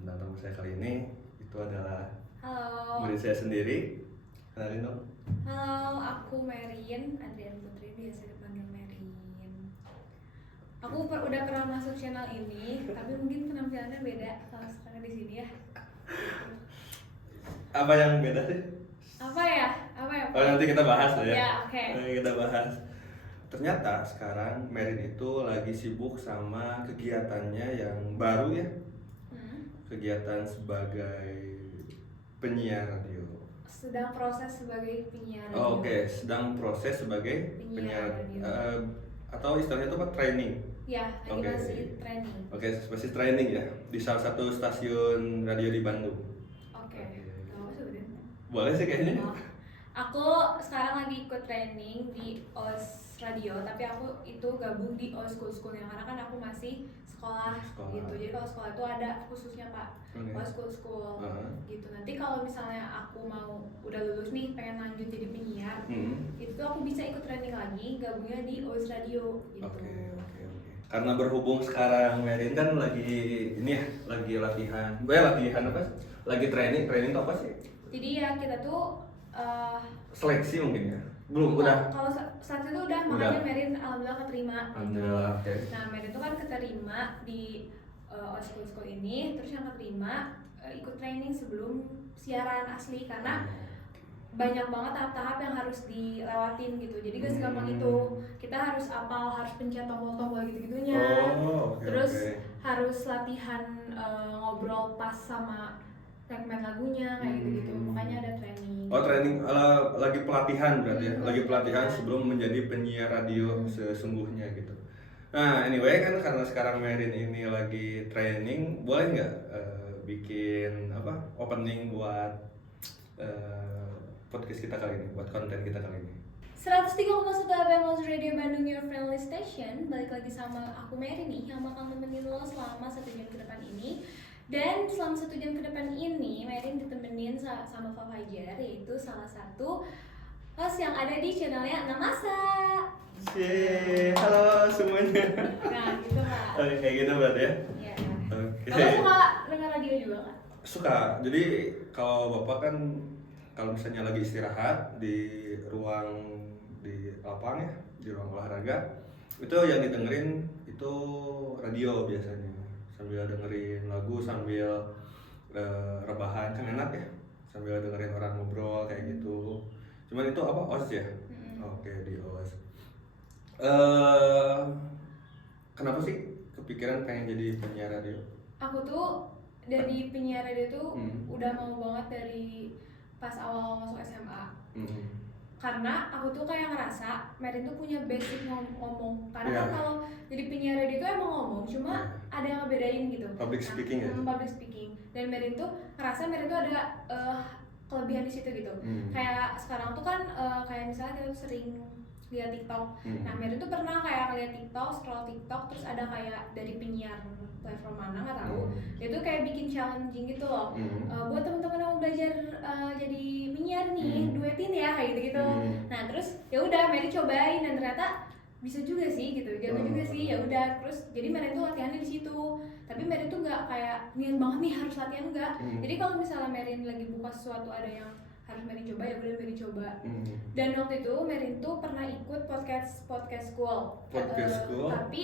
bintang tamu saya kali ini itu adalah Halo. murid saya sendiri. Kenalin dong. Halo, aku Merin, Adrian Putri, biasa dipanggil Merin. Aku udah pernah masuk channel ini, tapi mungkin penampilannya beda kalau sekarang di sini ya. Apa yang beda sih? Apa ya? Oh, nanti kita bahas lah ya. Ya, oke. Nanti kita bahas. Ternyata sekarang Merin itu lagi sibuk sama kegiatannya yang baru ya. Kegiatan sebagai penyiar radio. Sedang proses sebagai penyiar radio. Oke, sedang proses sebagai penyiar radio. Atau istilahnya itu apa? Training. Ya, lagi masih training. Oke, masih training ya di salah satu stasiun radio di Bandung. Oke. Tahu sebenarnya? Boleh sih kayaknya. Aku sekarang lagi ikut training di OS Radio, tapi aku itu gabung di OS School-School yang karena kan aku masih sekolah gitu. Jadi kalau sekolah itu ada khususnya Pak, OS School-School gitu. Nanti kalau misalnya aku mau udah lulus nih pengen lanjut jadi penyiar, itu aku bisa ikut training lagi gabungnya di OS Radio gitu. Oke. Karena berhubung sekarang Merin kan lagi ini ya, lagi latihan. Latihan apa sih? Lagi training itu apa sih? Jadi ya kita tuh seleksi mungkin ya? Belum, udah? Kalau saat itu udah, makanya Merin alhamdulillah keterima. Alhamdulillah, oke. Nah, Merin tuh kan keterima di school ini, terus yang keterima ikut training sebelum siaran asli karena banyak banget tahap-tahap yang harus dilewatin gitu. Jadi gak segampang itu. Kita harus apal, harus pencet tombol-tombol gitu-gitunya. Terus harus latihan ngobrol pas sama segmen lagunya kayak gitu-gitu. Makanya ada training. Oh, training lagi pelatihan berarti ya. Lagi pelatihan sebelum menjadi penyiar radio sesungguhnya gitu. Nah, anyway kan karena sekarang Merin ini lagi training, boleh nggak bikin opening buat podcast kita kali ini, buat konten kita kali ini? 103,1 FM Radio Bandung, your friendly station. Balik lagi sama aku Merin nih yang bakal nemenin lo selama 1 jam ke depan ini. Dan selama 1 jam ke depan ini, Merin ditemenin sama Pak Fajar, yaitu salah satu host yang ada di channelnya Namasa. Yeay, halo semuanya. Nah, gitu Pak. Oke, kayak gitu berarti ya? Iya. Oke. Kamu suka dengar radio juga Kak? Suka, jadi kalau Bapak kan kalau misalnya lagi istirahat di lapang ya, di ruang olahraga, itu yang didengerin itu radio biasanya. Sambil dengerin lagu, sambil rebahan, kan enak ya, sambil dengerin orang ngobrol kayak gitu. Cuman itu apa, OS ya? Oke, di OS. Kenapa sih kepikiran pengen jadi penyiar radio? Aku tuh dari penyiar radio tuh udah mau banget dari pas awal masuk SMA. Karena aku tuh kayak ngerasa Merin tuh punya basic ngomong. Karena kan kalau jadi penyiar radio tuh emang ngomong, cuma ada yang ngebedain gitu. Public speaking ya? Public speaking. Dan Merin tuh ngerasa Merin tuh ada kelebihan di situ gitu. Kayak sekarang tuh kan kayak misalnya kita tuh sering lihat TikTok. Nah, Merin tuh pernah kayak ngeliat TikTok, scroll TikTok, terus ada kayak dari penyiar platform mana nggak tahu. Dia tuh kayak bikin challenging gitu loh. Buat teman-teman yang mau belajar jadi penyiar nih, duetin ya kayak gitu-gitu. Nah, terus ya udah Merin cobain dan ternyata bisa juga sih gitu. Jago juga sih. Ya udah, terus jadi Merin tuh latihannya di situ. Tapi Merin tuh nggak kayak niat banget nih harus latihan, enggak. Jadi kalau misalnya Merin lagi buka sesuatu ada yang harus Merin coba, ya udah Merin coba. Dan waktu itu Merin tuh pernah ikut podcast school. Tapi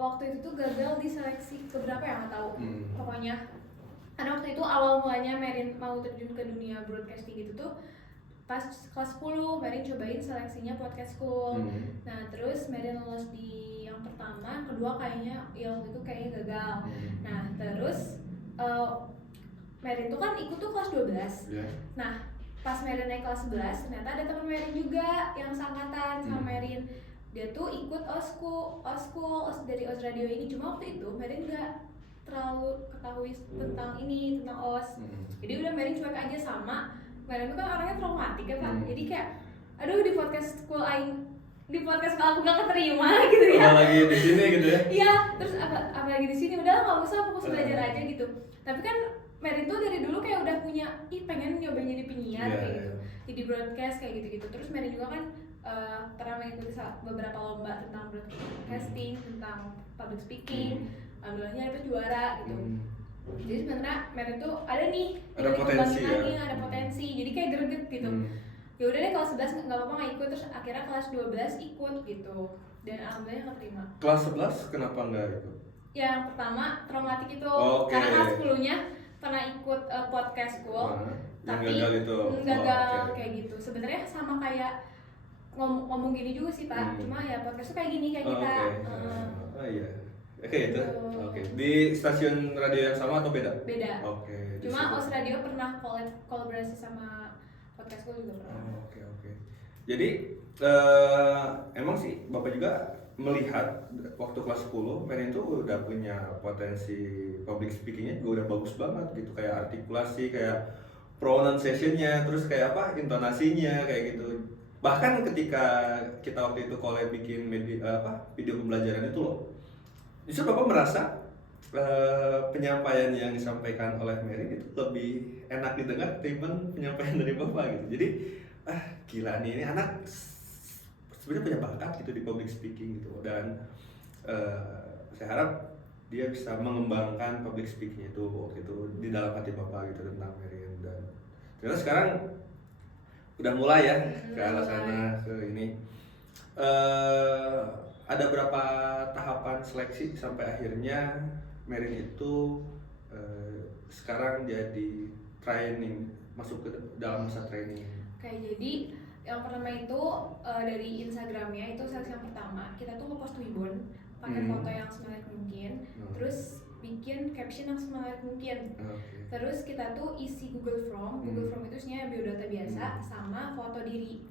waktu itu tuh gagal di seleksi keberapa ya nggak tahu. Pokoknya karena waktu itu awal mulanya Merin mau terjun ke dunia broadcasting gitu tuh pas kelas 10 Merin cobain seleksinya podcast school. Nah, terus Merin lolos di yang pertama, kedua kayaknya ya waktu itu kayaknya gagal. Nah, terus Merin tuh kan ikut tuh kelas 12. Nah, pas Merin naik kelas 11, ternyata ada teman Merin juga yang seangkatan sama Merin. Dia tuh ikut OS dari OS Radio ini. Cuma waktu itu Merin gak terlalu ketahui tentang OS. Jadi udah Merin cuek aja sama Merin tuh kan orangnya traumatik ya Pak. Jadi kayak aduh di podcast school aku gak keterima gitu ya. Apalagi di sini gitu ya. Iya, terus apalagi di sini udah nggak usah, fokus belajar aja gitu. Tapi kan Merin tuh dari dulu kayak udah punya pengen nyobain jadi penyiar kayak gitu. Jadi broadcast kayak gitu-gitu. Terus Merin juga kan pernah mengikuti beberapa lomba tentang broadcasting, tentang public speaking. Alhamdulillahnya itu juara gitu. Jadi sebenarnya Merin tuh ada nih, ada potensi ya, ada potensi, jadi kayak greget gitu. Ya udah deh kelas 11 nggak apa-apa nggak ikut, terus akhirnya kelas 12 ikut gitu, dan alhamdulillah keterima. Kelas 11 kenapa nggak ikut? Yang pertama traumatik itu, karena kelas 10-nya pernah ikut podcast school, tapi gagal kayak gitu. Sebenarnya sama kayak ngomong gini juga sih Pak, cuma ya podcast tuh kayak gini kayak kita. Oh iya. Oke itu. Oke. Di stasiun radio yang sama atau beda? Beda. Oke. Cuma OS Radio pernah kolaborasi sama podcast school juga pernah. Oke. Jadi emang sih Bapak juga melihat waktu kelas 10 Merin itu udah punya potensi public speakingnya juga udah bagus banget gitu, kayak artikulasi, kayak pronunciation-nya, terus kayak apa intonasinya kayak gitu. Bahkan ketika kita waktu itu collab bikin video pembelajaran itu loh, justru Bapak merasa penyampaian yang disampaikan oleh Merin itu lebih enak didengar ketimbang penyampaian dari Bapak gitu. Jadi gila nih, ini anak sebenarnya punya bakat gitu di public speaking gitu, dan saya harap dia bisa mengembangkan public speaking itu waktu itu di dalam hati Bapak gitu tentang Merin. Dan ternyata sekarang udah mulai ya ke arah sana ke ini. Ada berapa tahapan seleksi sampai akhirnya Merin itu sekarang jadi training, masuk ke dalam masa training? Oke, jadi yang pertama itu dari Instagramnya itu seleksi yang pertama kita tuh ngepost Twibbon pakai foto yang semenarik mungkin, terus bikin caption yang semenarik mungkin. Terus kita tuh isi Google Form. Google Form itu isinya biodata biasa sama foto diri.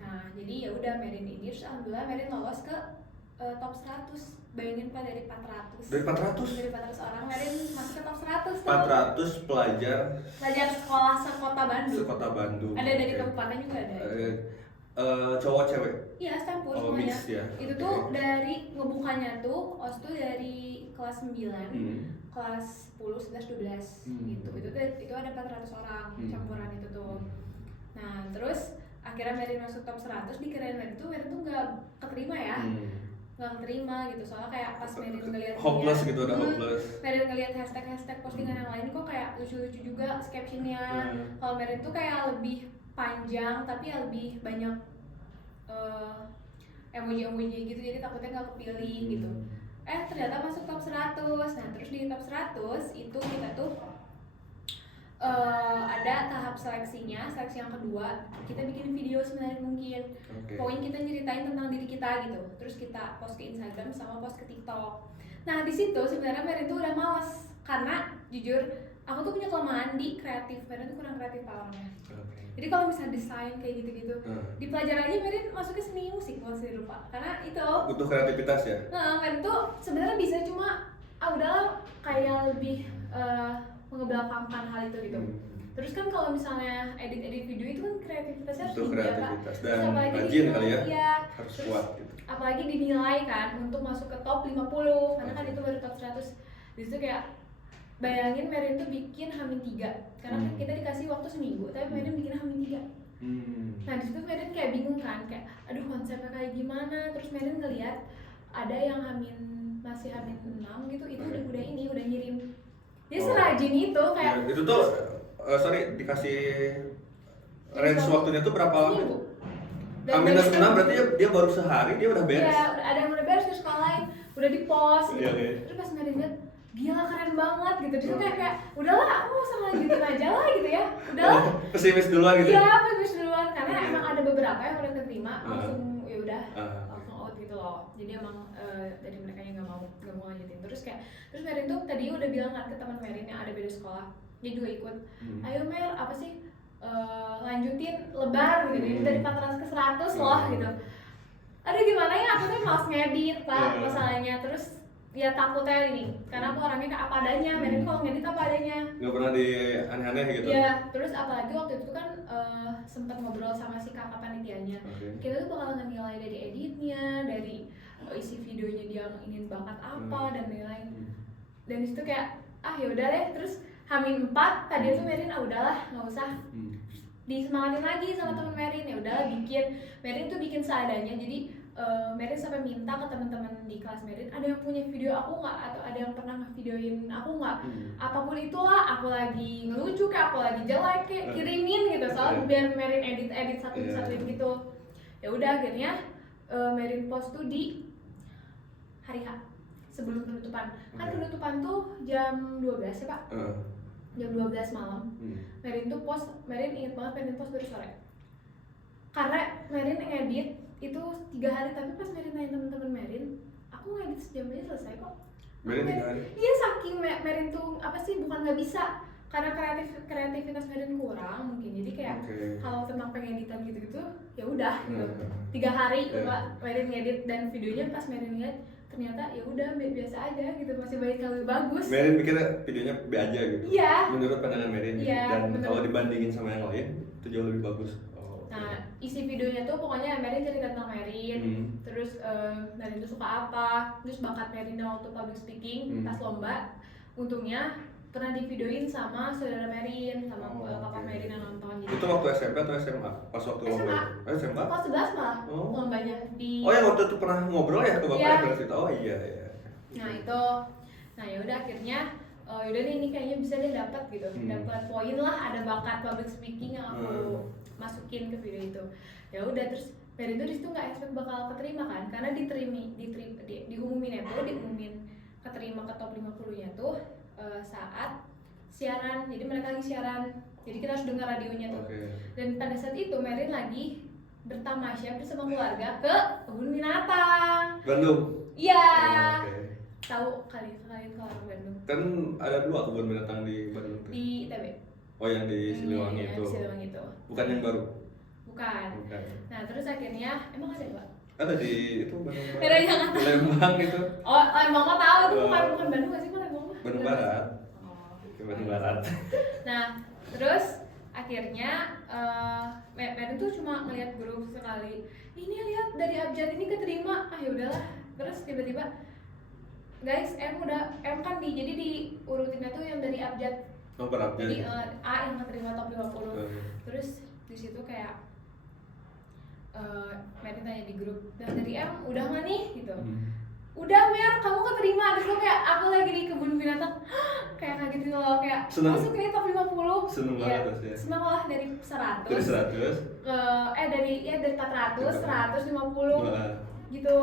Nah jadi ya udah Merin ini, terus alhamdulillah Merin lolos ke top 100. Bayangin Pak, dari 400. Dari 400 orang Merin masuk ke top 100 tuh. 400 pelajar sekolah sekota Bandung. Ada dari kabupaten juga ada. Cowok cewek? Iya, campur semuanya. Mix ya. Itu tuh dari ngebukanya tuh OS tuh dari kelas 9, kelas 10, 11, 12 gitu. Itu ada 400 orang campuran itu tuh. Nah, terus akhirnya Merin masuk top 100, dikirain Merin tuh nggak keterima ya. Nggak keterima gitu, soalnya kayak pas Merin ngeliat hopeless gitu, udah hopeless. Merin ngeliat hashtag postingan yang lain kok kayak lucu-lucu juga captionnya. Kalau Merin tuh kayak lebih panjang tapi ya lebih banyak emoji-emoji gitu, jadi takutnya nggak kepilih gitu. Ternyata masuk top 100. Nah terus di top 100 itu kita tuh ada tahap seleksinya, seleksi yang kedua kita bikin video semenarik mungkin. Pokoknya kita nyeritain tentang diri kita gitu, terus kita post ke Instagram sama post ke TikTok. Nah di situ sebenarnya Merin tuh udah malas, karena jujur aku tuh punya kelemahan di kreatif. Merin tuh kurang kreatif orangnya. Jadi kalau misalnya desain kayak gitu-gitu, di pelajaran aja Merin masuknya seni musik bukan seni rupa, karena itu butuh kreativitas ya. Merin tuh sebenarnya bisa, cuma udahlah kayak lebih mengebelakangkan hal itu gitu. Terus kan kalau misalnya edit video itu kan kreativitasnya harus tinggi ya Pak. Dan rajin kali ya, harus terus, kuat gitu. Apalagi dinilai kan untuk masuk ke top 50, karena kan itu baru top 100. Di situ kayak bayangin Merin tuh bikin H-3, karena kita dikasih waktu seminggu, tapi Merin bikin H-3. Nah di situ Merin kayak bingung kan, kayak aduh konsepnya kayak gimana. Terus Merin ngeliat ada yang masih H-6 gitu, itu udah ngirim. Dia serajin itu kayak itu tuh dikasih range waktunya tuh berapa lama? H-6 berarti dia baru sehari dia udah beres. Iya, ada yang udah beres di sekolah lain, udah di post gitu. Terus pas Merin lihat, gila keren banget gitu. Terus kayak udahlah aku mau sama lanjutin aja lah gitu ya. Udahlah. Pesimis duluan gitu. Iya, pesimis duluan, karena emang ada beberapa yang udah keterima langsung ya udah langsung out gitu loh. Jadi emang dari mereka yang nggak mau lanjutin. Terus Merin tuh tadi udah bilang kan ke teman Merin yang ada beda sekolah, dia juga ikut. Ayo Mer, apa sih lanjutin lebar gitu, dari 400 ke 100 loh gitu. Aduh gimana ya, aku tuh malas ngedit Pak masalahnya. Terus ya takutnya ini, karena aku orangnya kayak apa adanya. Merin kalau ngedit apa adanya, nggak pernah di aneh-aneh gitu. Iya, terus apalagi waktu itu kan sempat ngobrol sama si kakak panitianya. Kita tuh bakal nilai dari editnya, dari isi videonya dia ingin bakat apa dan lain-lain. Dan disitu kayak yaudah deh. Terus H-4 tadi tuh Merin udahlah nggak usah disemangatin lagi sama temen Merin, ya udahlah bikin. Merin tuh bikin seadanya, jadi Merin sampai minta ke teman-teman di kelas Merin, ada yang punya video aku nggak, atau ada yang pernah ngevideoin aku nggak, apapun itulah, aku lagi ngelucu kayak aku lagi jelek kayak kirimin gitu, soalnya biar Merin edit satuin gitu. Ya udah akhirnya Merin post tuh di hari H sebelum penutupan. Kan penutupan tuh jam 12 ya Pak, jam 12 malam. Merin tuh post, Merin inget banget Merin post baru sore, karena Merin ngedit itu 3 hari, tapi pas Merin tanya temen-temen Merin, aku ngedit sejam aja selesai kok. Merin 3 hari? Iya, saking Merin tuh apa sih, bukan nggak bisa, karena kreativitas Merin kurang mungkin, jadi kayak kalau tentang pengeditan gitu-gitu ya udah gitu. 3 hari Mbak Merin ngedit, dan videonya pas Merin lihat ternyata ya udah biasa aja gitu, masih banyak yang lebih bagus. Merin mikirnya videonya B aja gitu. Iya. Menurut pandangan Merin, dan kalau dibandingin sama yang lain itu jauh lebih bagus. Nah, isi videonya tuh pokoknya Merin cerita tentang Merin, terus Merin tuh suka apa, terus bakat Merin waktu public speaking pas lomba. Untungnya pernah divideoin sama saudara Merin, sama papa Merin yang nonton. Itu waktu SMP atau SMA? Pas waktu lomba itu? SMA? Kelas 11 malah lombanya di. Oh, yang waktu itu pernah ngobrol ya ke bapak cerita. Oh iya. Nah itu, nah ya udah akhirnya yaudah nih, ini kayaknya bisa deh dapat gitu, dapat poin lah, ada bakat public speaking yang aku masukin ke video itu. Ya udah, terus Merin tuh disitu nggak expect bakal keterima kan, karena diumumin keterima ke top 50-nya tuh saat siaran. Jadi mereka lagi siaran, jadi kita harus dengar radionya tuh. Dan pada saat itu Merin lagi bertamasya bersama keluarga ke kebun binatang Bandung. Iya. Tahu kalian kalau Bandung kan ada 2 kebun binatang di Bandung tuh. Di ITB. Oh, yang di Siliwangi itu. Siliwangi itu. Bukan yang baru. Bukan. Nah, terus akhirnya emang ada Pak? Ada di itu Bandung. Di Lembang itu. Oh, Lembang mah tahu tuh, bukan Bandung nggak sih Pak, Lembang mah? Bandung Barat. Oh. Bandung Barat. Nah, terus akhirnya Merin tuh cuma ngeliat grup sekali. Ini lihat dari abjad ini keterima. Ah ya udahlah. Terus tiba-tiba guys, M kan jadi diurutinnya tuh yang dari abjad. Oh, berabjad. Jadi A yang keterima top 50. Terus di situ kayak Merin tanya di grup, "Dan dari M udah nggak nih?" gitu. Udah Mer, kamu keterima. Terus lo kayak aku lagi di kebun binatang, kayak kaget gitu loh, kayak masuk ini top 50. Seneng banget ya. Seneng lah, dari 100 dari 100 ke dari 400 150 gitu.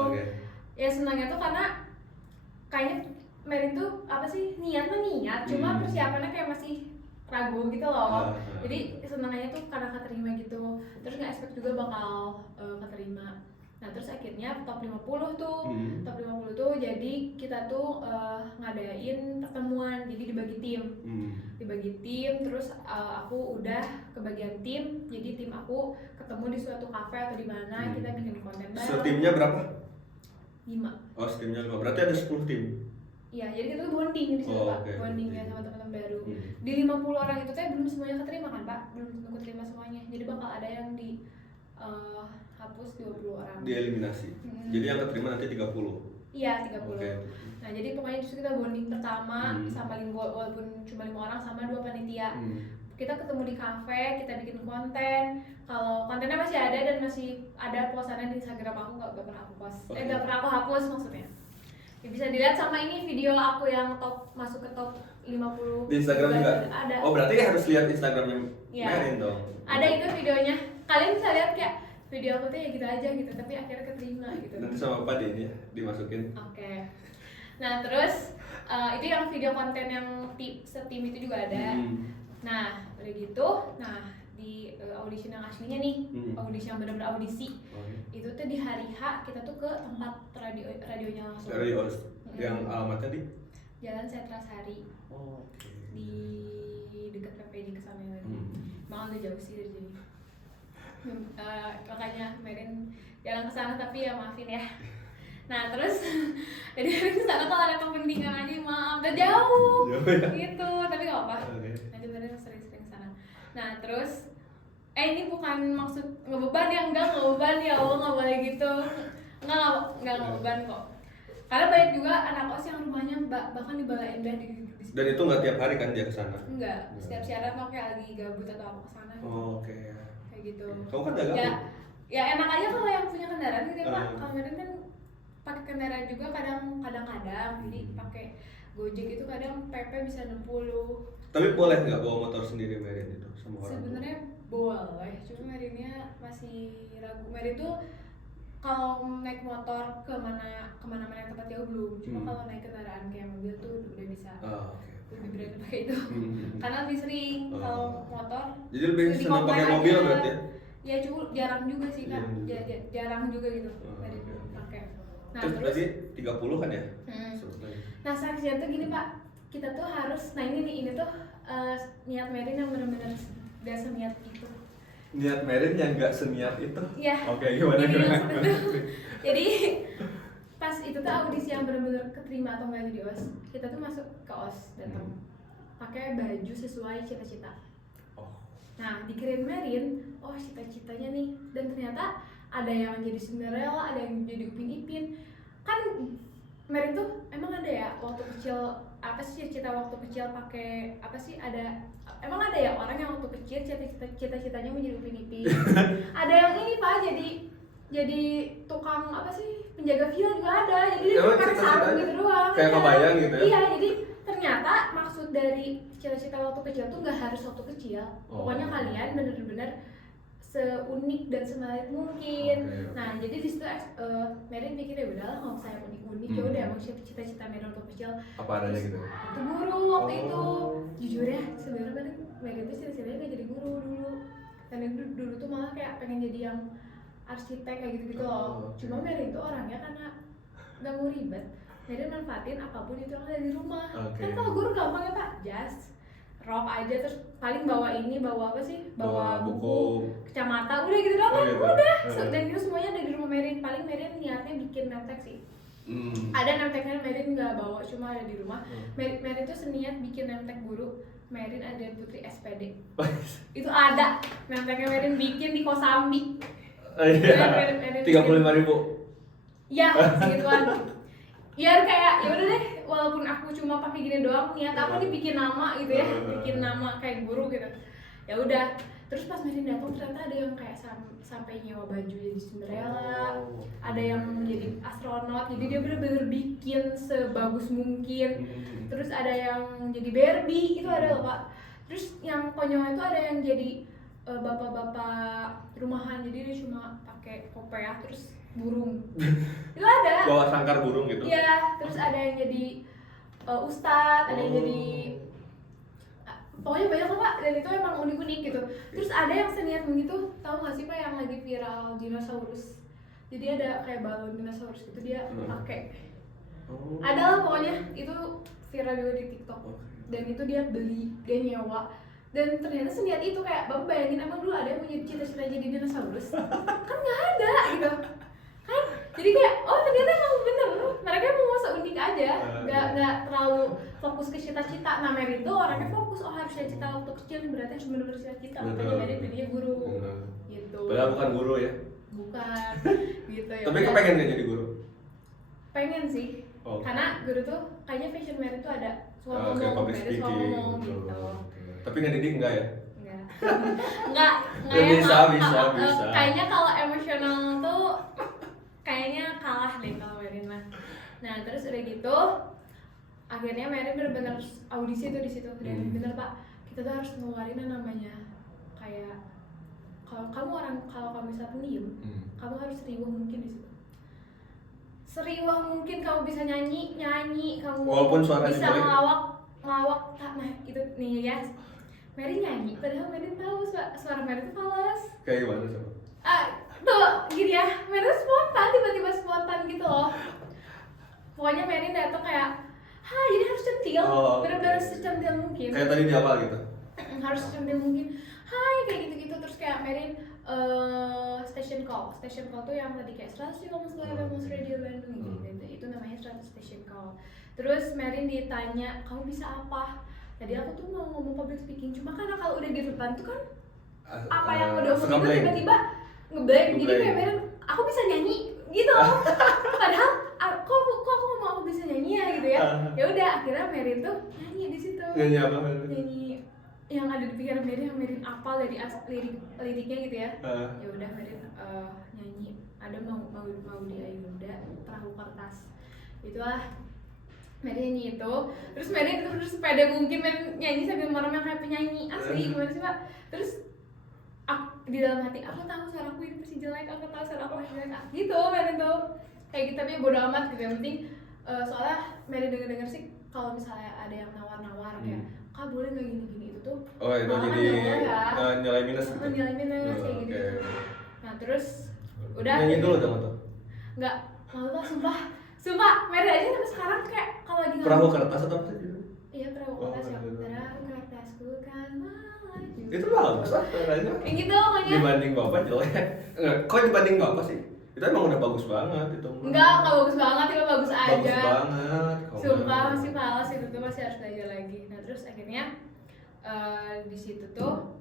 Ya senangnya tuh karena kayaknya Merin tuh apa sih, niat, cuma persiapannya kayak masih ragu gitu loh. Jadi senangnya tuh karena keterima gitu. Terus nggak expect juga bakal keterima. Nah terus akhirnya top 50 tuh, top 50 tuh jadi kita tuh ngadain pertemuan, jadi dibagi tim, terus aku udah kebagian tim, jadi tim aku ketemu di suatu kafe atau di mana, kita bikin konten bareng. Setimnya berapa? 5. Oh, setimnya 5, berarti ada 10 tim? Iya, jadi kita tuh bonding di situ Pak, bondingnya sama teman-teman baru. Di 50 orang itu tuh belum semuanya keterima kan Pak, belum keterima semuanya, jadi bakal ada yang di hapus 20 orang. Dieliminasi. Jadi yang keterima nanti 30. Iya, 30. Nah, jadi pokoknya justru kita bonding pertama sama walaupun cuma 5 orang sama 2 panitia. Kita ketemu di kafe, kita bikin konten. Kalau kontennya masih ada dan masih ada posannya di Instagram aku, nggak pernah aku post. Nggak pernah aku hapus maksudnya. Ya, bisa dilihat sama ini video aku yang masuk ke top 50. Di Instagram juga ada. Oh, berarti harus lihat Instagramnya Merin dong. Ada itu videonya. Kalian bisa lihat kayak video aku tuh ya gitu aja gitu, tapi akhirnya keterima gitu. Nanti sama Pak ini ya dimasukin. Oke. Nah terus itu yang video konten yang setim itu juga ada. Nah udah gitu, nah di audition yang aslinya nih, audisi yang benar-benar audisi, itu tuh di hari H kita tuh ke tempat radionya langsung. Radio yang alamatnya di Jalan Setrasari. Di dekat PPD kesana lagi. Emang agak jauh sih dari sini. Makanya Merin jalan kesana, tapi ya maafin ya. Nah terus jadi Merin kesana kalau ada kepentingan aja, maaf udah jauh gitu, tapi nggak apa-apa. Nanti Merin sering-sering kesana. Nah terus ini bukan maksud ngebeban ya, enggak ngebeban ya Allah, nggak boleh gitu, nggak ngebeban kok. Karena banyak juga anak kos yang rumahnya bahkan di Bala Endah di dan itu nggak tiap hari kan dia kesana? Enggak, setiap siaran tuh kayak lagi gabut atau apa kesana gitu. Kayak gitu. Kamu kan udah gabut? Ya, ya enak aja kalau yang punya kendaraan gitu ya Pak. Kalau Merin kan pakai kendaraan juga kadang-kadang jadi pakai Gojek itu kadang PP bisa 60. Tapi boleh nggak bawa motor sendiri Merin itu sama orang tua? Sebenarnya boleh, cuma Merinnya masih ragu. Merin tuh kalau naik motor kemana-mana yang tempat jauh belum. Cuma kalau naik kendaraan kayak mobil tuh udah bisa. Lebih berani pakai itu. Karena lebih sering kalau motor. Jadi lebih senang pakai mobil berarti ya? Ya cuma jarang juga sih Kak. Jarang juga gitu Merin pakai. Nah, terus berarti 30 kan ya? Nah saksinya tuh gini Pak, kita tuh harus, nah ini tuh niat Merin yang benar-benar gak seniat itu. Niat Merin yang gak seniat itu? Iya. Oke, gimana? Jadi pas itu tuh audisi yang benar-benar keterima atau enggak jadi OS, kita tuh masuk ke OS, datang pakai baju sesuai cita-cita. Nah dikirim Merin, oh cita-citanya nih, dan ternyata ada yang jadi Cinderella, ada yang jadi Upin Ipin. Kan Merin tuh emang ada ya waktu kecil, apa sih cita waktu kecil pakai apa sih, emang ada ya orang yang waktu kecil cita-citanya mau jadi Upin Ipin. Ada yang ini Pak, jadi tukang apa sih, penjaga villa juga ada, jadi dia pakai sarung gitu doang. Kayak kebayang gitu ya? Iya, jadi ternyata maksud dari cita-cita waktu kecil tuh nggak harus waktu kecil. Pokoknya kalian bener-bener seunik dan semenarik mungkin. Nah jadi di situ Merin pikir ya udahlah nggak usah yang unik-unik, ya udah emang cita-cita Merin waktu kecil apa adanya gitu. itu guru waktu itu. Jujur ya sebenarnya Merin tuh cita-citanya nggak jadi guru dulu, dan dulu tuh malah kayak pengen jadi yang arsitek kayak gitu-gitu loh. Cuma Merin tuh orangnya karena nggak mau ribet, Merin manfaatin apapun itu yang ada di rumah. Kan kalau guru gampang ya Pak, jas rok aja, terus paling bawa apa sih, bawa buku kacamata, udah gitu doang kan, udah. Dan itu semuanya ada di rumah Merin. Paling Merin niatnya bikin nemtek sih. Ada nemteknya Merin nggak bawa, cuma ada di rumah. Merin tuh seniat bikin nemtek guru. Merin ada Putri SPD. Itu ada nemteknya Merin bikin di Kosambi. 35.000. Ya, segituan. Biar kayak ya udah deh, walaupun aku cuma pakai gini doang, niat aku dibikin nama gitu ya, bikin nama kayak guru gitu. Ya udah, terus pas Merin datang ternyata ada yang kayak sampai nyewa baju jadi Cinderella, ada yang jadi astronot, jadi dia bener-bener bikin sebagus mungkin. Terus ada yang jadi Barbie, itu ada loh Pak. Terus yang konyol itu ada yang jadi bapak-bapak rumahan, jadi dia cuma pakai kopiah terus burung. Itu ada. Bawa sangkar burung gitu. Iya, terus ada yang jadi ustadz, ada yang jadi pokoknya banyak lah Pak, dan itu emang unik-unik gitu. Terus ada yang seniat begitu, tahu nggak sih Pak yang lagi viral dinosaurus? Jadi ada kayak balon dinosaurus gitu dia pakai. Ada lah pokoknya, itu viral juga di TikTok. Dan itu dia beli, dia nyewa. Dan ternyata seniat itu, kayak Bapak bayangin emang dulu ada yang punya cita-cita jadi dinosaurus? Kan nggak ada gitu. Kan jadi kayak oh ternyata emang bener mereka mau seunik aja, nggak terlalu fokus ke cita-cita. Nah Merin tuh orangnya fokus, oh harusnya cita waktu kecil berarti harus bener-bener cita-cita, makanya Merin jadinya guru gitu. Padahal bukan guru ya? Bukan gitu ya. Tapi kepengen nggak jadi guru? Pengen sih, karena guru tuh kayaknya fashion Merin tuh ada suara ngomong gitu. Tapi nggak didik enggak ya? Enggak bisa. Kayaknya kalau emosional tuh kayaknya kalah deh kalau Merin mah. Nah terus udah gitu akhirnya Merin bener-bener audisi tuh di situ. Dan bener Pak, kita tuh harus ngeluarin yang namanya kayak kalau kamu bisa pendiam, kamu harus seriuh mungkin di situ. Seriuh mungkin kamu bisa nyanyi, kamu walaupun bisa ngelawak. Nah itu nih ya, Merin nyanyi, padahal Merin tahu suara Merin tuh fals. Kayak gimana coba? Tuh gini ya, Merin tiba-tiba spontan gitu loh. Pokoknya Merin datang kayak, jadi harus centil, bener-bener secentil mungkin. Kayak tadi di awal gitu? Harus secentil mungkin, kayak gitu-gitu. Terus kayak Merin station call tuh yang tadi kayak 100,9 Mas Radio Bandung gitu. Itu namanya 100 station call. Terus Merin ditanya, kamu bisa apa? Tadi aku tuh mau ngomong public speaking, cuma karena kalau udah di depan tuh kan apa yang udah omongin tuh tiba-tiba ngeblank. Jadi kayak Merin, aku bisa nyanyi gitu. Padahal kok aku ngomong aku bisa nyanyi ya gitu ya. Ya udah akhirnya Merin tuh nyanyi di situ. Nyanyi apa? Nyanyi yang ada di pikiran Merin, yang Merin apa hafal dari liriknya gitu ya. Ya udah Merin nyanyi ada mau di Ayunda perahu kertas itulah Merin nyanyi itu. Terus Merin terus pede mungkin nyanyi sambil merem yang kayak penyanyi asli. Gimana sih Pak? Terus di dalam hati aku tahu suaraku ini pasti jelek, aku tahu suaraku pasti jelek gitu. Merin tuh kayak gitu tapi bodo amat gitu. Yang penting soalnya Merin denger sih kalau misalnya ada yang nawar-nawar kayak Kak boleh nggak gini-gini itu tuh itu jadi nilai minus gitu? Nilai minus kayak gitu. Nah terus udah nyanyi dulu dong tuh? Nggak, malu lah sumpah Merin aja sampai sekarang kayak kalau lagi perahu kertas atau apa sih? Iya perahu kertas ya, perahu kertasku kan malah itu bagus lah kayaknya gitu pokoknya. Dibanding bapak jelek. Kok dibanding bapak sih? Itu emang udah bagus banget itu. Enggak bagus banget, itu bagus aja. Bagus banget. Sumpah masih malas itu tuh, masih harus belajar lagi. Nah terus akhirnya di situ tuh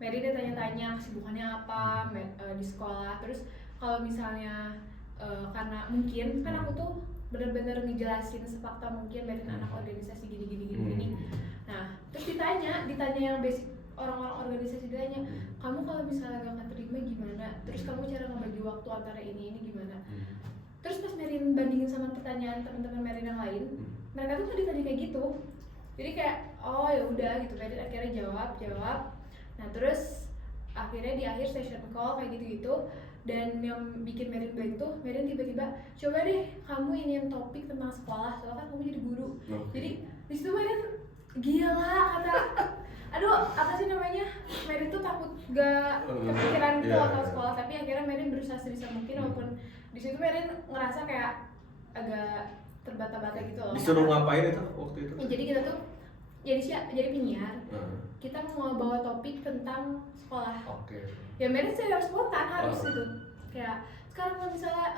Mary dia tanya-tanya kesibukannya apa di sekolah. Terus kalau misalnya karena mungkin kan aku tuh bener-bener ngejelasin sepakta mungkin Mary anak organisasi gini. Nah terus ditanya yang basic orang-orang organisasi ditanya, kamu kalau misalnya gak keterima gimana? Terus kamu cara ngebagi waktu antara ini gimana? Terus pas Merin bandingin sama pertanyaan teman-teman Merin yang lain, mereka tuh gak ditanya kayak gitu. Jadi kayak oh ya udah gitu, Merin akhirnya jawab. Nah terus akhirnya di akhir session call kayak gitu-gitu. Dan yang bikin Merin blank tuh, Merin tiba-tiba coba deh kamu iniin topik tentang sekolah, soalnya kan kamu jadi guru. Jadi di situ Merin gila kata aduh apa sih namanya, Merin tuh takut gak kepikiran gitu atau sekolah, tapi akhirnya Merin berusaha sebisa mungkin walaupun di situ Merin ngerasa kayak agak terbata-bata gitu loh. Disuruh ngapain itu waktu itu? Ya, jadi kita tuh jadi penyiar, kita mau bawa topik tentang sekolah. Ya Merin secara spontan harus gitu, kayak sekarang kalau misalnya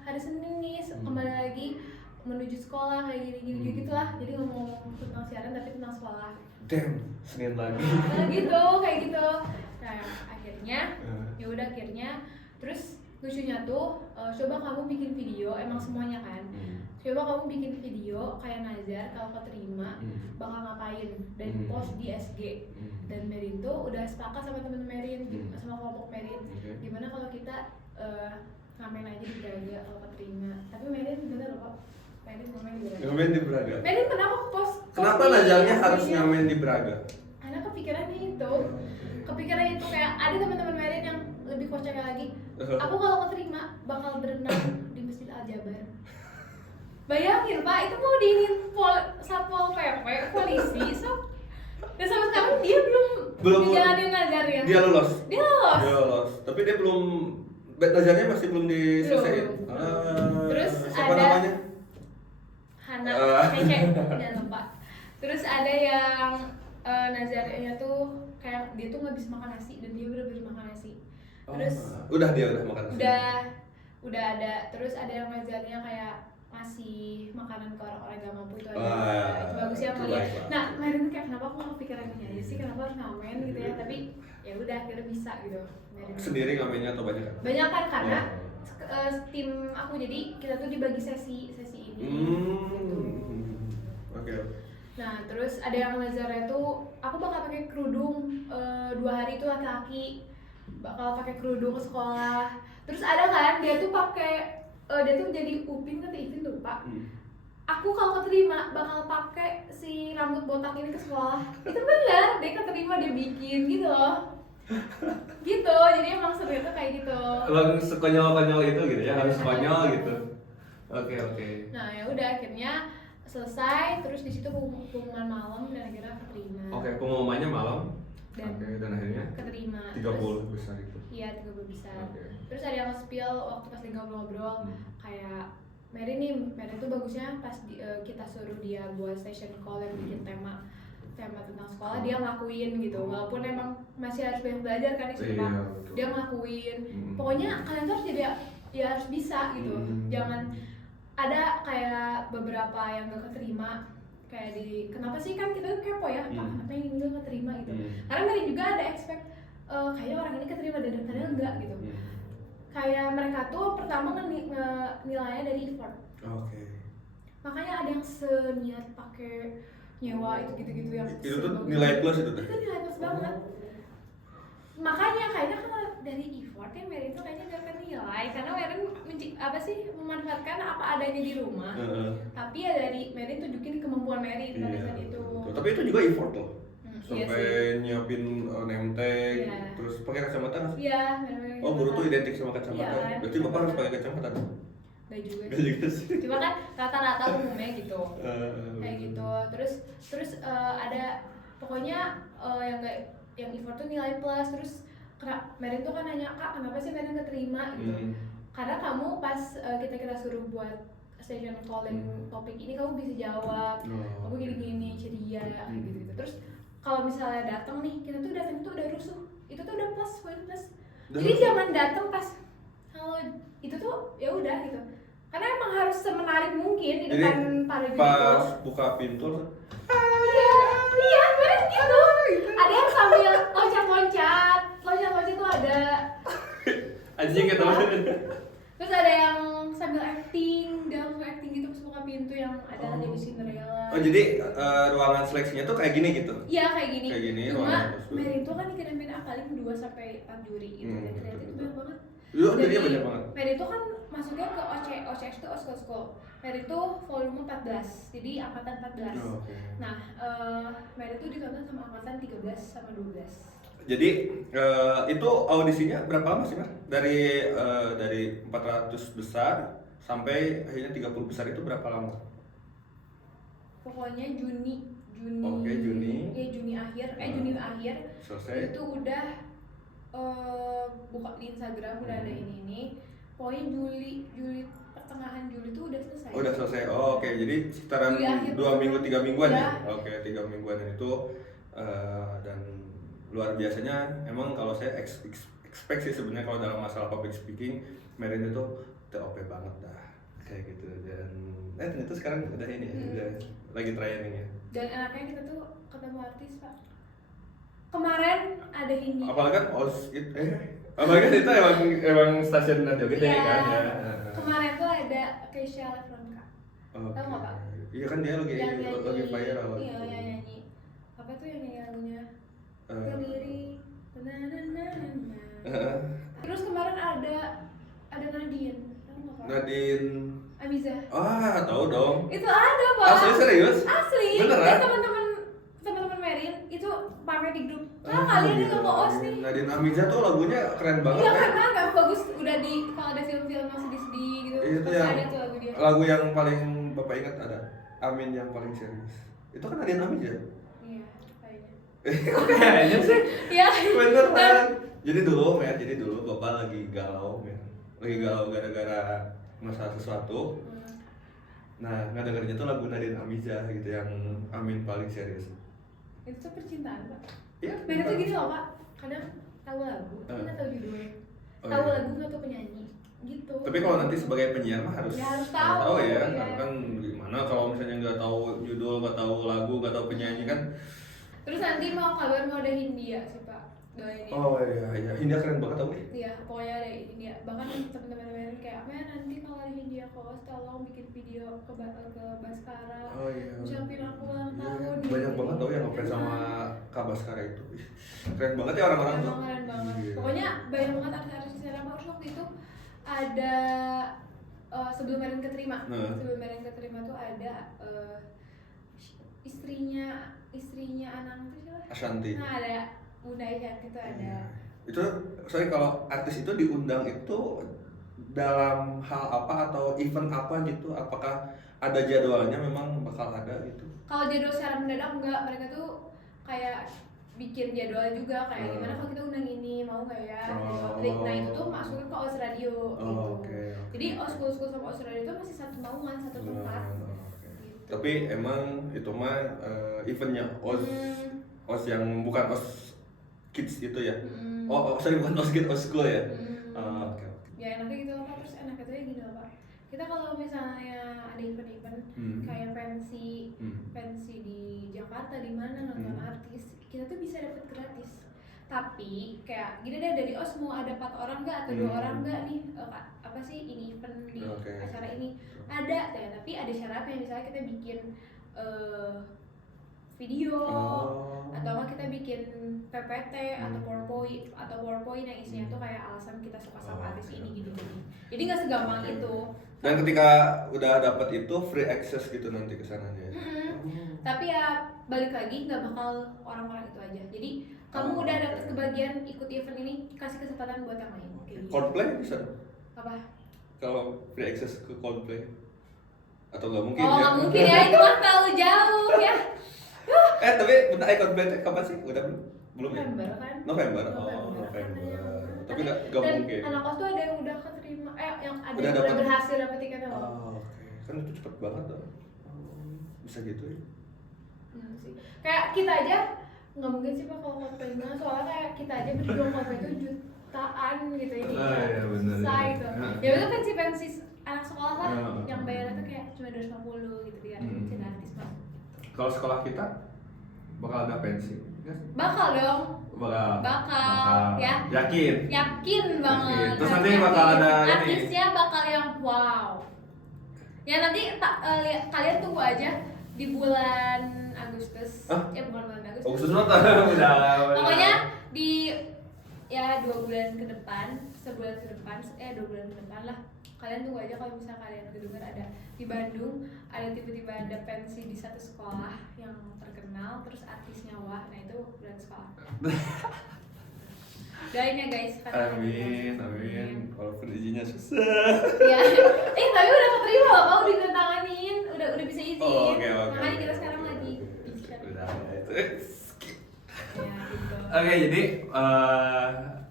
hari Senin nih kembali lagi menuju sekolah kayak gini gitulah, jadi ngomong tentang siaran tapi tentang sekolah. Senin lagi. Nah gitu, kayak gitu. Nah akhirnya, ya udah akhirnya, terus lucunya tuh, coba kamu bikin video, emang semuanya kan. Coba kamu bikin video kayak Nazar kalau keterima bakal ngapain dan post di SG. Dan Merin tuh udah sepakat sama temen Merin, sama kelompok Merin. Gimana kalau kita ngamen aja di Braga kalau keterima. Tapi Merin bener loh, Merin ngamen di Braga. Merin kenapa post kenapa Nazarnya harus ngamen di Braga? Karena kepikirannya itu kayak ada teman-teman Merin yang lebih kocaknya lagi. Aku kalau keterima bakal berenang di Masjid Al-Jabar. Bayangin Pak, itu mau diinin Satpol PP, polisi, dan sama sekarang dia belum dijalanin Nazarnya. Dia lolos. Tapi dia belum, Nazarnya masih belum diselesaikan. Terus siapa ada namanya? Hana, jangan lupa. Terus ada yang Nazarnya tuh kayak dia tuh nggak bisa makan nasi dan dia bener-bener makan nasi. Terus udah makan nasi. Udah ada. Terus ada yang Nazarnya kayak ngasih makanan ke orang-orang gak mampu, itu ada. Itu bagus ya melihat. Nah Merin tuh kayak kenapa aku nggak kepikiran ini aja sih, kenapa harus ngamen gitu ya. Tapi ya udah akhirnya bisa gitu. Sendiri ngamennya atau banyak kan? Banyak kan karena tim aku, jadi kita tuh dibagi sesi ini. Oke. Nah terus ada yang Lazarnya tuh aku bakal pakai kerudung 2 hari itu laki-laki bakal pakai kerudung ke sekolah. Terus ada kan dia tuh pakai dia tuh jadi Upin kata Ivin tuh Pak. Aku kalau keterima bakal pakai si rambut botak ini ke sekolah. Itu benar, dia keterima dia bikin gitu loh. Gitu, jadi emang seru itu kayak gitu. Kalau sekonyol-konyol itu gitu ya, harus konyol gitu. Oke. Nah ya udah akhirnya selesai, terus di situ pengumuman malam dan akhirnya keterima. Pengumumannya malam. Dan akhirnya keterima. 30 besar itu. Iya 30 besar. Terus ada yang spill waktu pas ngobrol-ngobrol kayak Mary tuh bagusnya pas kita suruh dia buat session call yang bikin tema tentang sekolah, dia ngelakuin gitu. Walaupun emang masih harus banyak belajar kan di situ Pak. Dia ngelakuin. Pokoknya kalian tuh harus jadi ya harus bisa gitu. Jangan ada kayak beberapa yang gak keterima kayak kenapa sih kan kita tuh kepo ya, apa yang gak keterima gitu. Karena Mary juga ada expect kayaknya orang ini keterima dan ternyata enggak gitu. Kayak mereka tuh pertama nilainya dari effort. Makanya ada yang seniat pakai nyewa itu gitu-gitu yang itu tuh nilai plus itu tuh. Itu nilai plus banget. makanya kayaknya kalau dari effort ya Merin tuh kayaknya gak nilai karena Merin memanfaatkan apa adanya di rumah. Tapi ya dari Merin tunjukin kemampuan Merin pada saat itu. Tapi itu juga effort loh. Iya Sampai sih. nyiapin name tag, Iya. terus pakai kacamata nggak sih? Iya, benar-benar. Oh, guru tuh identik sama kacamata. Iya, Berarti bapak harus pakai kacamata. Gak juga Gak juga sih. Cuma kan rata-rata umumnya gitu. Kayak gitu. Terus ada pokoknya yang effort tuh nilai plus. Terus Merin tuh kan nanya, "Kak, kenapa sih Merin keterima?" gitu. Karena kamu pas kita suruh buat station calling topik ini kamu bisa jawab. Kamu gini-gini ceria kayak gitu. Terus kalau misalnya datang nih, kita tuh datang tuh udah rusuh. Itu tuh udah poin plus. Jadi jangan datang pas kalau itu tuh ya udah gitu. Karena emang harus semenarik mungkin di depan para juri. Pas buka pintu iya bener gitu. Ada yang sambil loncat-loncat tuh ada. anjing gitu. Terus ada yang sambil acting, dia langsung acting gitu pas buka pintu yang ada Dewi Cinderella. Oh jadi ruangan seleksinya tuh kayak gini gitu? Iya kayak gini. Cuma Merin tuh kan dikirimin paling 2-4 juri gitu. Dan ternyata itu banyak banget. Jadi banyak banget. Merin tuh kan masuknya ke OCX tuh Oscar School. Merin tuh volume 14, jadi angkatan 14. Nah, Merin tuh ditonton sama angkatan 13 sama 12. Jadi itu audisinya berapa lama sih, Mas? Dari 400 besar sampai akhirnya 30 besar itu berapa lama? Pokoknya Juni. Oke, Juni. Ya Juni akhir. Selesai. Itu udah buka di Instagram udah ada ini. Pokoknya Juli pertengahan Juli tuh udah selesai. Udah selesai. Oh, oke. Jadi sekitaran 2 minggu 3 mingguan ya. Oke, 3 mingguan itu dan luar biasanya emang kalau saya expect sih sebenarnya kalau dalam masalah public speaking Merin itu TOP banget dah kayak gitu dan ternyata sekarang udah ini ya, udah lagi training ya. Dan enaknya kita tuh ketemu artis Pak. Kemarin ada Hindi. Apalagi kan apalagi kan itu emang stasiun radio gede kan ya. Kemarin tuh ada Keisha Lefronka. Tahu nggak Pak? Iya kan dia lagi viral. Iya nyanyi. Apa tuh yang nyanyi lagunya? Kemiri. Terus kemarin ada Nadine. Tahu nggak Pak? Nadine Amiza. Tahu dong. Itu ada Pak. Asli serius? Asli. Beneran? Dan teman-teman Merin itu pamer di grup. Kalian juga koos nih. Nadine Amiza tuh lagunya keren banget. Iya keren banget, bagus. Udah kalau ada film-film yang sedih-sedih gitu. Itu yang ada tuh lagu dia. Lagu yang paling Bapak ingat ada Amin yang paling serius. Itu kan Nadine Amiza. Iya, kayaknya. Kayaknya sih. Iya. Beneran. Jadi dulu Bapak lagi galau, lagi galau gara-gara masalah sesuatu. Nah, ngedengerinnya tuh lagu Nadine Amiza gitu yang Amin paling serius. Itu tuh percintaan Pak. Iya. Beda tuh gini loh Pak. Kadang tahu lagu, tapi nggak tahu judul. Tahu lagu nggak tahu penyanyi. Gitu. Tapi kalau nanti sebagai penyiar mah harus tahu ya. Karena kan gimana kalau misalnya nggak tahu judul, nggak tahu lagu, nggak tahu penyanyi kan. Terus nanti mau ada Hindia sih Pak. Doain. Oh iya, Hindia keren banget tau nih. Iya, pokoknya ada Hindia. Bahkan teman-teman Merin kayak, nanti kalau ada Hindia kos, tolong bikin video ke Baskara. Oh iya. Ucapin aku ulang tahun. Banyak banget tau yang ngefans sama Kak Baskara itu. Keren banget ya orang-orang tuh. Keren banget. Pokoknya banyak banget artis-artis di sana. Terus waktu itu ada sebelum Merin keterima. Sebelum Merin keterima tuh ada istrinya Anang itu siapa? Ashanti. Nah ada Bunda Ashanti itu ada. Itu kalau artis itu diundang itu dalam hal apa atau event apa gitu? Apakah ada jadwalnya memang bakal ada gitu? Kalau jadwal secara mendadak enggak, mereka tuh kayak bikin jadwal juga kayak gimana kalau kita undang ini mau nggak ya? Nah itu tuh masukin ke OS Radio gitu. Jadi OS sama OS Radio itu masih satu naungan, satu tempat. Tapi emang itu mah eventnya OS yang bukan OS Kids itu ya? Sorry bukan OS Kids, OS School ya? Oke. Ya enaknya gitu Pak, terus enaknya tuh ya gini loh Pak. Kita kalau misalnya ada event-event kayak pensi di Jakarta di mana nonton artis, kita tuh bisa dapet gratis. Tapi kayak gini deh, dari Osmo ada 4 orang nggak atau 2 orang nggak nih apa sih ini event di acara ini ada, tapi ada syaratnya. Misalnya kita bikin video, Oh. atau nggak kita bikin PPT atau PowerPoint yang isinya tuh kayak alasan kita suka sama artis ini gitu. Jadi nggak segampang itu. Dan ketika udah dapat itu free access gitu nanti ke sananya ya. Tapi ya balik lagi nggak bakal orang-orang itu aja. Jadi kamu udah dapat kebagian ikut event ini, kasih kesempatan buat yang lain. Gitu. Coldplay bisa dong? Apa? Kalau free access ke Coldplay atau nggak mungkin Oh ya? nggak mungkin ya, itu mah terlalu jauh ya. Tapi bentar, Coldplay itu kapan sih? Udah belum ya? November kan? November. Oh, November. Tapi nggak mungkin. Anak kos tuh ada yang udah keterima, yang ada Udah yang dapet. udah berhasil dapet tiketnya. Oh, oke. Kan itu cepet banget dong. Bisa gitu ya? Sih. Kayak kita aja nggak mungkin sih Pak kalau Coldplay mah, soalnya kayak kita aja berjuang Coldplay itu jutaan gitu ini. Iya benar. Susah gitu. Ya itu kan pensi anak sekolah lah, Iya. yang bayarnya tuh kayak cuma 250 gitu kan, cina artis Pak. Kalau sekolah kita bakal ada pensi, ya? Bakal dong. Bakal. Ya. Yakin banget. Terus nanti bakal ada ini. Artisnya bakal yang wow. Ya nanti kalian tunggu aja di bulan Agustus. Ya bukan bulan Agustus. Agustus nonton udah. Pokoknya di ya 2 bulan ke depan, sebulan ke depan, 2 bulan ke depan lah. Kalian tunggu aja kalau misalnya kalian kedengar ada di Bandung, ada tiba-tiba ada pensi di satu sekolah yang terkenal, terus artisnya wah, nah itu bulan sekolah. Doain ya guys. Amin. Kalau izinnya susah. Ya, tapi udah keterima loh, Pak, udah ditandatanganin, udah bisa izin. Oke. Makanya kita sekarang lagi bikin. Udah itu. Ya, gitu. Oke, jadi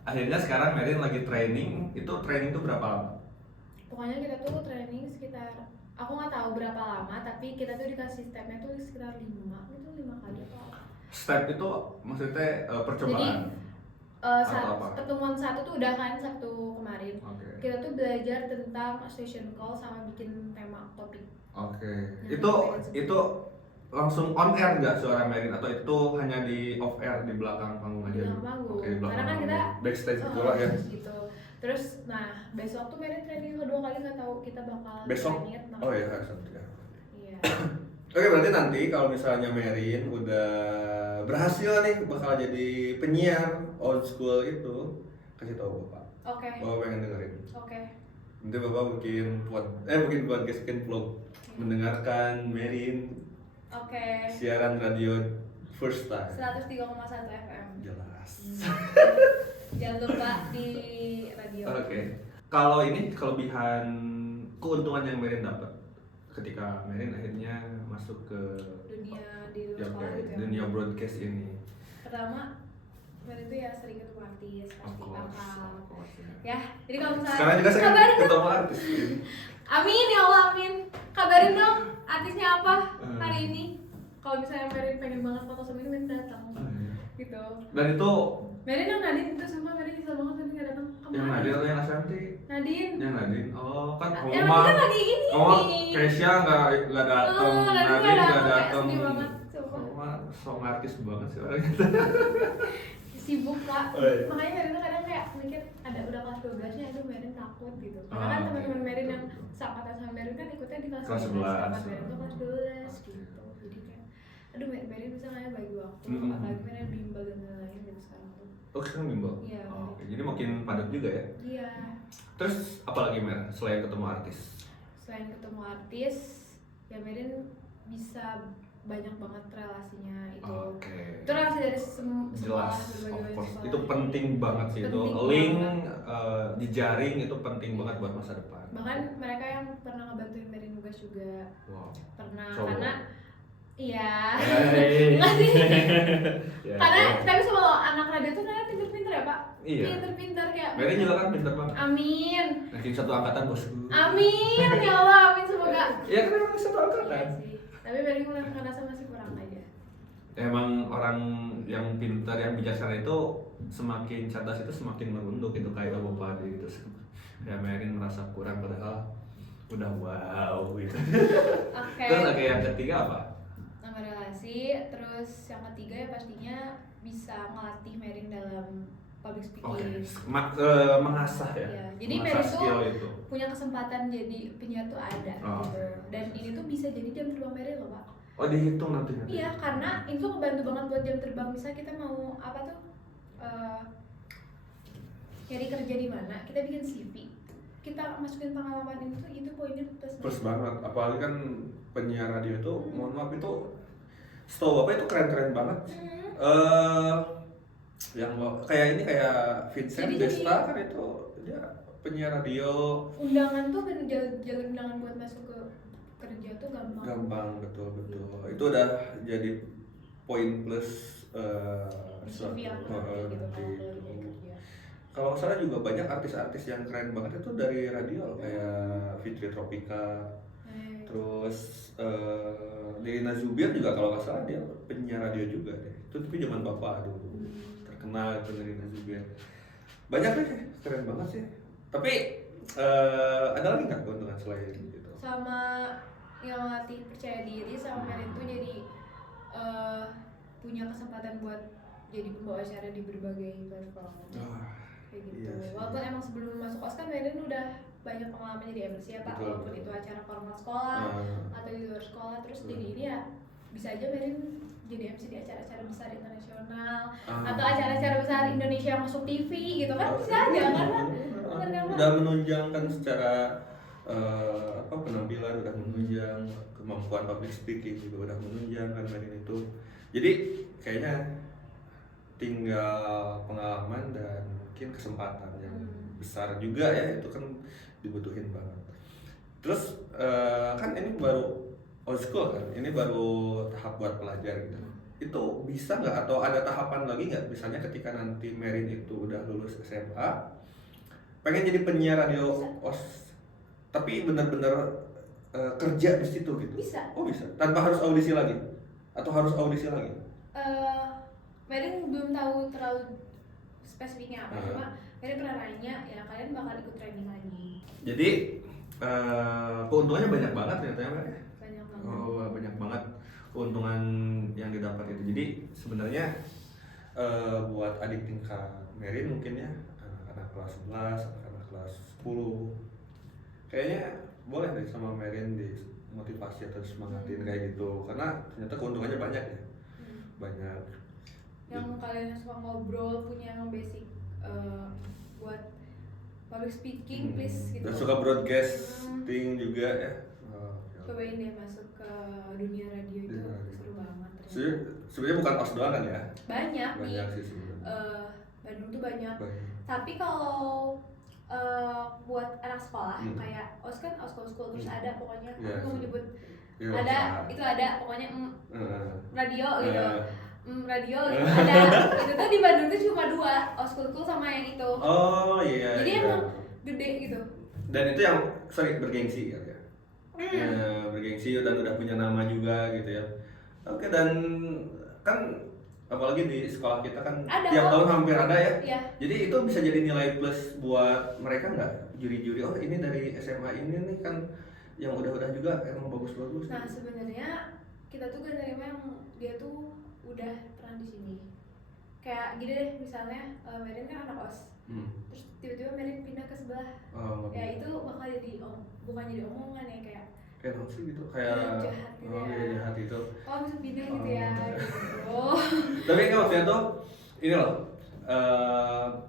akhirnya sekarang Merin lagi training. Itu training tuh berapa lama? Pokoknya kita tuh training sekitar, aku nggak tahu berapa lama, tapi kita tuh dikasih stepnya tuh sekitar 5 kali atau apa. Step itu maksudnya percobaan. Pertemuan satu tuh udah kan Sabtu kemarin. Oke. Kita tuh belajar tentang station call sama bikin tema topik. Oke. Nah, Itu langsung on air nggak suara Merin atau itu hanya di off air di belakang panggung aja? Di belakang panggung. Oke, belakang Karena kan panggung. kita Backstage itulah ya. Gitu. Terus, nah besok tuh Merin training kedua kali, nggak tahu kita bakal Besok? training atau Oh iya, Sabtu ya. Iya. Oke, berarti nanti kalau misalnya Merin udah berhasil nih bakal jadi penyiar old school itu, kasih tahu Bapak. Oke. Bapak pengen dengerin. Oke. Nanti Bapak bikin podcast, bikin vlog mendengarkan Merin Oke. siaran radio first time. 103,1 FM. Jelas. Jangan lupa di radio. Oke. Kalau ini kelebihan keuntungan yang Merin dapat ketika Merin akhirnya masuk ke Dunia di ya, sekolah gitu ya. dunia broadcast ini. Pertama, Merin tuh ya sering ketemu artis, pasti bakal. Ya. Ya, jadi kalau misalnya Sekarang juga saya kabarin dong. ketemu artis. Amin ya Allah, amin. Kabarin dong artisnya apa hari ini. Kalau misalnya Merin pengen banget foto sama ini, Merin datang. Gitu. Dan itu Merin yang Nadine itu sama Merin nyesel banget Merin nggak datang. yang Nadine atau yang Ashanti? Nadine. Yang Nadine. Oh, kan kamu Yang mah. Nadine kan lagi ini. Oh, Keisha nggak datang, Nadine nggak datang. Sedih banget. Sumpah. Kamu mah song artis banget sih orangnya. Sibuk Kak. Oh, iya. Makanya Merin tuh kadang kayak mikir ada udah kelas 12 nya itu Merin takut gitu. Karena Ah, kan oke. teman-teman Merin yang seangkatan sama Merin kan ikutnya di kelas Kelas 11, 11. sedangkan Merin tuh kelas 12 gitu. Jadi kayak aduh Merin bisa nggak ya bagi waktu, apalagi Merin bimbel dan lain-lain gitu sekarang tuh. Oh, sekarang bimbel? Iya. Oh, oke. Jadi makin padat juga ya? Iya. Terus apalagi Mer selain ketemu artis? Selain ketemu artis, ya Merin bisa banyak banget relasinya itu. Oke. Itu relasi dari sekolah, Jelas, berbagai of course. sekolah. Itu penting banget sih itu. Penting Link banget. jejaring itu penting banget buat masa depan. Bahkan mereka yang pernah ngebantuin Merin nugas juga Wow. pernah. Cowok. Karena iya. Hey. Enggak sih. Ya, Karena ya. tapi semua anak radio tuh kan pinter-pinter ya Pak. Iya. Pinter-pinter kayak. Merin juga kan pintar banget. Amin. Ranking satu angkatan bosku. Amin ya Allah, amin semoga. Ya kan emang satu angkatan. Iya sih. Tapi Merin ngerasa masih kurang aja. Emang orang yang pintar, yang bijaksana itu semakin cerdas itu semakin merunduk itu kayak Bapak gitu. Kayak Merin merasa kurang padahal udah wow gitu. Oke. Terus oke, yang ketiga apa? Nama relasi, terus yang ketiga ya pastinya bisa ngelatih Merin dalam public speaking. Mengasah ya. Iya. Jadi Mengasah Merin tuh skill itu. punya kesempatan jadi penyiar tuh ada Oh, gitu. oke. Dan ini tuh bisa jadi jam terbang Merin loh Pak. Oh dihitung nanti. Iya, karena itu ngebantu banget buat jam terbang. Misalnya kita mau apa tuh nyari kerja di mana, kita bikin CV, kita masukin pengalaman itu poinnya plus banget. Apalagi kan penyiar radio itu, mohon maaf itu, setahu bapak itu keren-keren banget. Yang kayak ini kayak Vincent Desta kan itu dia penyiar radio. Undangan tuh kan jalur undangan buat masuk ke kerja tuh gampang. Gampang, betul. Itu udah jadi poin plus CV aku nanti gitu kalau kerja. Kalau salah juga banyak artis-artis yang keren banget itu dari radio kayak Fitri Tropika, terus Nirina Zubir juga kalau nggak salah dia penyiar radio juga deh. Itu tapi zaman bapak dulu terkenal itu Nirina Zubir. Banyak deh, keren banget sih. Tapi ada lagi nggak keuntungan selain gitu? Sama yang melatih percaya diri sama Merin tuh jadi punya kesempatan buat jadi pembawa acara di berbagai platform. Kayak gitu. Iya, walaupun emang sebelum masuk OS kan Merin udah banyak pengalaman jadi MC ya Pak, walaupun itu acara formal sekolah atau di luar sekolah, terus jadi ini ya bisa aja Merin jadi MC di acara-acara besar internasional atau acara-acara besar Indonesia yang masuk TV gitu kan, bisa aja kan? Udah menunjangkan secara penampilan, udah menunjang kemampuan public speaking juga udah menunjang kan Merin itu. Jadi kayaknya tinggal pengalaman dan mungkin kesempatan yang besar juga ya, itu kan dibutuhin banget. Terus kan ini baru old school kan, ini baru tahap buat pelajar gitu. Itu bisa nggak atau ada tahapan lagi nggak? Misalnya ketika nanti Merin itu udah lulus SMA, pengen jadi penyiar radio OS, tapi benar-benar kerja di situ gitu. Bisa. Oh bisa. Tanpa harus audisi lagi? Atau harus audisi lagi? Merin belum tahu terlalu spesifiknya apa, cuma Merin pernah nanya ya kalian bakal ikut training lagi. Jadi keuntungannya banyak banget ternyata ya Mbak? Banyak banget. Oh banyak banget keuntungan yang didapat itu. Jadi sebenarnya buat adik tingkat Merin mungkin ya, anak kelas 11, anak kelas 10, kayaknya boleh deh sama Merin dimotivasi atau semangatin kayak gitu, karena ternyata keuntungannya banyak ya. Banyak yang kalian suka ngobrol, punya yang basic buat public speaking, please gitu. Dan suka broadcasting juga ya. Cobain deh masuk ke dunia radio itu, seru banget. Sebenarnya bukan OS doang kan ya? Banyak sih sebenarnya. Bandung tuh banyak. Tapi kalau buat anak sekolah kayak OS kan OS school terus ada pokoknya aku mau nyebut ada itu ada pokoknya radio gitu. Radio gitu ada. Itu tuh di Bandung tuh cuma 2, OS school sama yang itu. Oh iya. Jadi emang gede gitu. Dan itu yang bergengsi ya. Ya, bergengsi dan udah punya nama juga gitu ya. Oke, dan kan apalagi di sekolah kita kan ada, tiap tahun hampir ada ya. Iya. Jadi itu bisa jadi nilai plus buat mereka nggak? Juri-juri, oh ini dari SMA ini nih kan yang udah-udah juga emang bagus-bagus. Nah sebenarnya kita tuh gak nerima yang dia tuh udah pernah di sini. Kayak gini deh, misalnya Merin kan anak OS, terus tiba-tiba Merin pindah ke sebelah. Ya itu bakal jadi bukan jadi omongan ya, kayak sih gitu, kayak jahat gitu ya. Jahat itu. Oh bisa pindah gitu ya. Gitu. Tapi kan maksudnya tuh ini loh,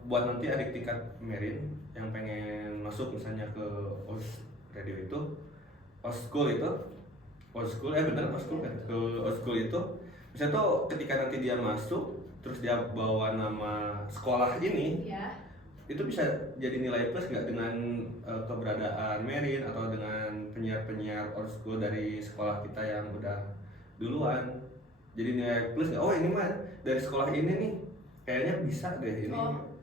buat nanti adik tingkat Merin yang pengen masuk misalnya ke OS radio itu, OS school itu, OS school bener OS school kan, ke OS school itu, misalnya tuh ketika nanti dia masuk, terus dia bawa nama sekolah ini, itu bisa jadi nilai plus nggak dengan keberadaan Merin atau dengan penyiar-penyiar old school dari sekolah kita yang udah duluan, jadi nilai plus nggak? Oh ini mah dari sekolah ini nih kayaknya bisa deh ini.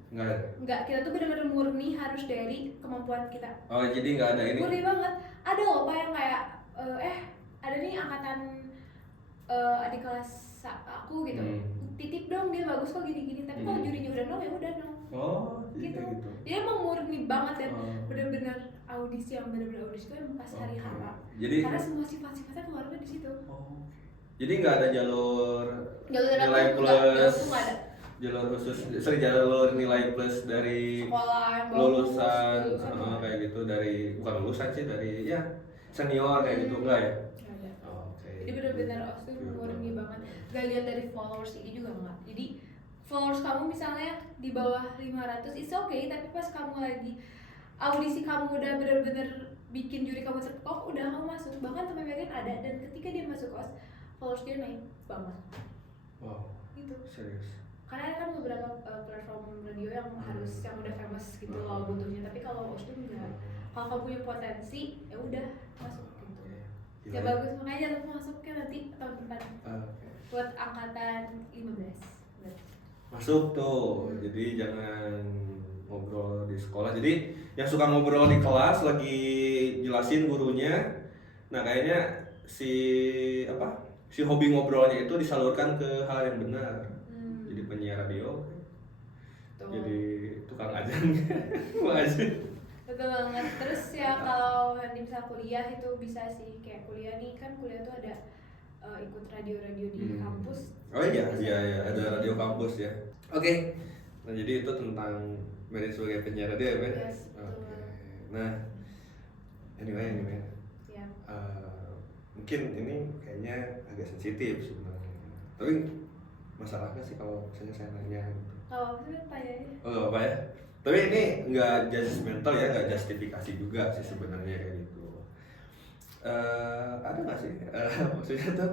Nggak, kita tuh benar-benar murni harus dari kemampuan kita. Oh jadi nggak ada ini? Murni banget. Ada loh Pak yang kayak ada nih angkatan adik kelas aku gitu, titip dong dia bagus kok gini-gini, tapi kalau jurinya udah no ya udah no. Oh gitu. Dia emang murni banget dan benar-benar audisi yang benar-benar audisi itu emang pas hari H. Jadi karena semua sifat-sifatnya keluarnya di situ. Jadi nggak ada jalur nilai plus, jalur khusus, jalur nilai plus dari sekolah lulusan kayak gitu, dari bukan lulusan sih, dari ya senior kayak gitu enggak ya? Oke. Jadi benar-benar OS tuh murni banget. Gak lihat dari followers ini juga enggak. Jadi followers kamu misalnya di bawah 500 it's okay, tapi pas kamu lagi audisi kamu udah benar-benar bikin juri kamu terpok, udah kamu masuk. Bahkan sampai Megan ada, dan ketika dia masuk OS followers dia naik banget. Wow. Gitu. Serius. Karena ada kan beberapa platform radio yang harus yang udah famous gitu loh butuhnya, tapi kalau OS tuh enggak. Kalau kamu punya potensi ya udah masuk gitu. Ya bagus, makanya jangan lupa masuk ya nanti tahun depan. Buat angkatan 15. Masuk tuh. Jadi jangan ngobrol di sekolah. Jadi yang suka ngobrol di kelas lagi jelasin gurunya. Nah, kayaknya si hobi ngobrolnya itu disalurkan ke hal yang benar. Jadi penyiar radio. Tuh. Jadi tukang ajang. Betul banget. Terus ya kalau nanti bisa kuliah itu bisa sih, kayak kuliah nih kan kuliah tuh ada ikut radio-radio di kampus. Oh iya ada radio kampus ya. Oke. Nah, jadi itu tentang Merin sebagai penyiar radio ya, Men? Yes, Oke. Nah, anyway. Ya. Mungkin ini kayaknya agak sensitif sebenarnya. Tapi masalahnya sih kalau misalnya saya nanya gitu. Kalau aku sih tanya aja. Oh, gak apa ya. Tapi ini nggak judgmental ya, nggak justifikasi juga sih sebenarnya kayak gitu. Ada nggak sih maksudnya tuh